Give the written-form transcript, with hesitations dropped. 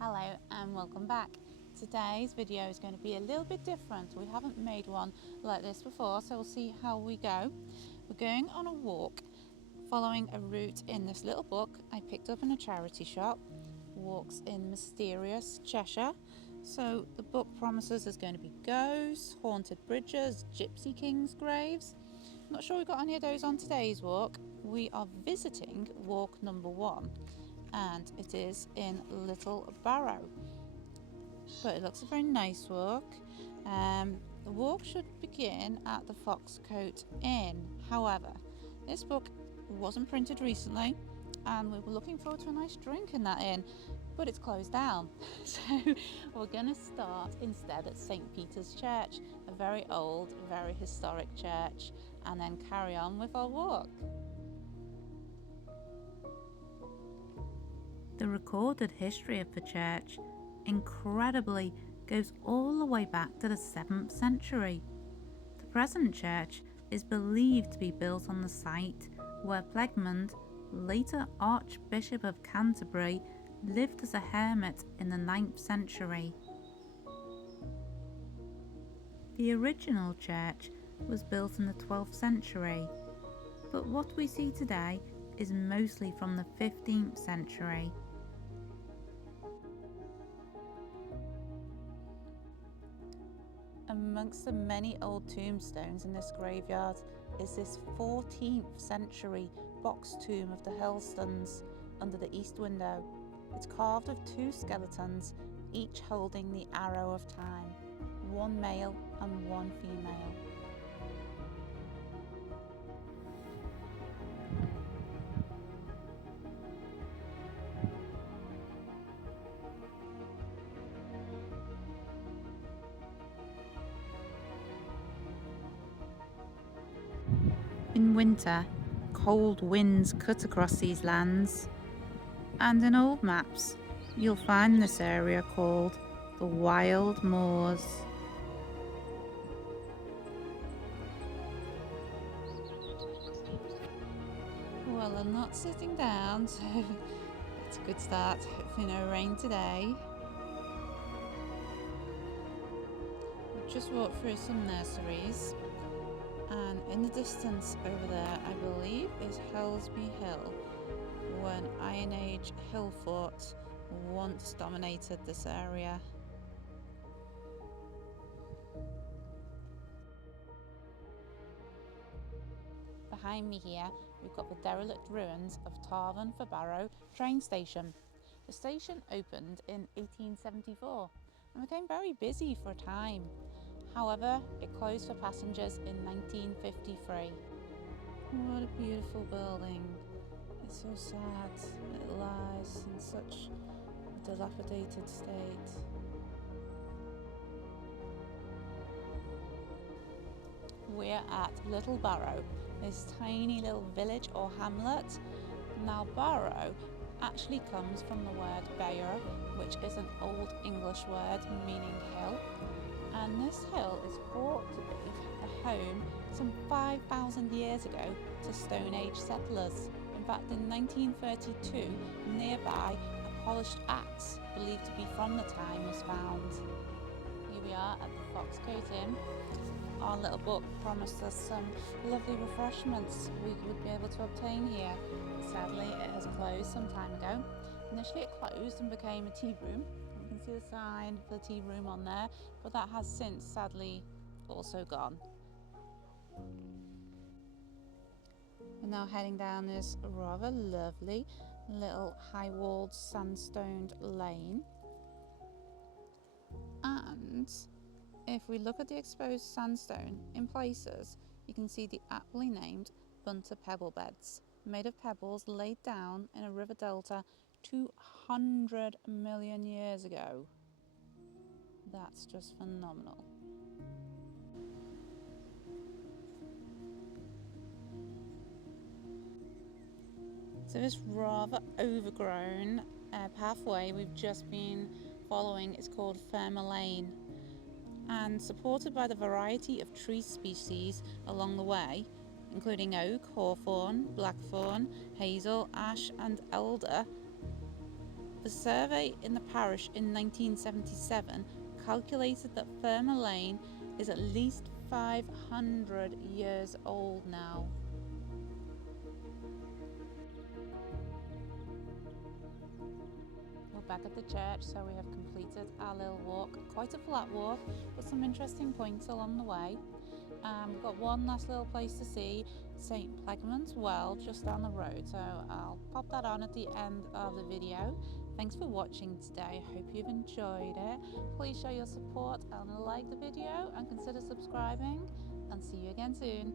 Hello and welcome back. Today's video is going to be a little bit different. We haven't made one like this before, so we'll see how we go. We're going on a walk following a route in this little book I picked up in a charity shop, Walks in Mysterious Cheshire. So the book promises there's going to be ghosts, haunted bridges, gypsy kings' graves. I'm not sure we've got any of those on today's walk. We are visiting walk number 1. And it is in Little Barrow, but it looks a very nice walk. The walk should begin at the Foxcote Inn. However, this book wasn't printed recently and we were looking forward to a nice drink in that inn, but it's closed down. So we're going to start instead at St. Peter's Church, a very old, very historic church, and then carry on with our walk. The recorded history of the church, incredibly, goes all the way back to the 7th century. The present church is believed to be built on the site where Plegmund, later Archbishop of Canterbury, lived as a hermit in the 9th century. The original church was built in the 12th century, but what we see today is mostly from the 15th century. Amongst the many old tombstones in this graveyard is this 14th century box tomb of the Hurlstons under the east window. It's carved of 2 skeletons, each holding the arrow of time, 1 male and 1 female. In winter, cold winds cut across these lands, and in old maps you'll find this area called the Wild Moors. Well, I'm not sitting down, so that's a good start. Hopefully no rain today. We've just walked through some nurseries, and in the distance over there I believe is Helsby Hill, when Iron Age hill forts once dominated this area. Behind me here we've got the derelict ruins of Tarvan for Barrow train station. The station opened in 1874 and became very busy for a time. However, it closed for passengers in 1953. What a beautiful building. It's so sad it lies in such a dilapidated state. We're at Little Barrow, this tiny little village or hamlet. Now Barrow actually comes from the word Barrow, which is an old English word meaning hill. And this hill is thought to be the home some 5,000 years ago to Stone Age settlers. In fact, in 1932, nearby a polished axe believed to be from the time was found. Here we are at the Foxcote Inn. Our little book promised us some lovely refreshments we would be able to obtain here. Sadly, it has closed some time ago. Initially it closed and became a tea room. You can see the sign for the tea room on there, but that has since sadly also gone. We're now heading down this rather lovely little high-walled sandstone lane, and if we look at the exposed sandstone in places, you can see the aptly named Bunter pebble beds, made of pebbles laid down in a river delta 200 million years ago. That's just phenomenal. So this rather overgrown pathway we've just been following is called Fermlain, and supported by the variety of tree species along the way, including oak, hawthorn, blackthorn, hazel, ash and elder, The survey in the parish in 1977 calculated that Fermlain is at least 500 years old now. We're back at the church, so we have completed our little walk. Quite a flat walk, but some interesting points along the way. We've got one last little place to see, St. Plegman's Well, just down the road, so I'll pop that on at the end of the video. Thanks for watching today. Hope you've enjoyed it. Please show your support and like the video and consider subscribing, and see you again soon.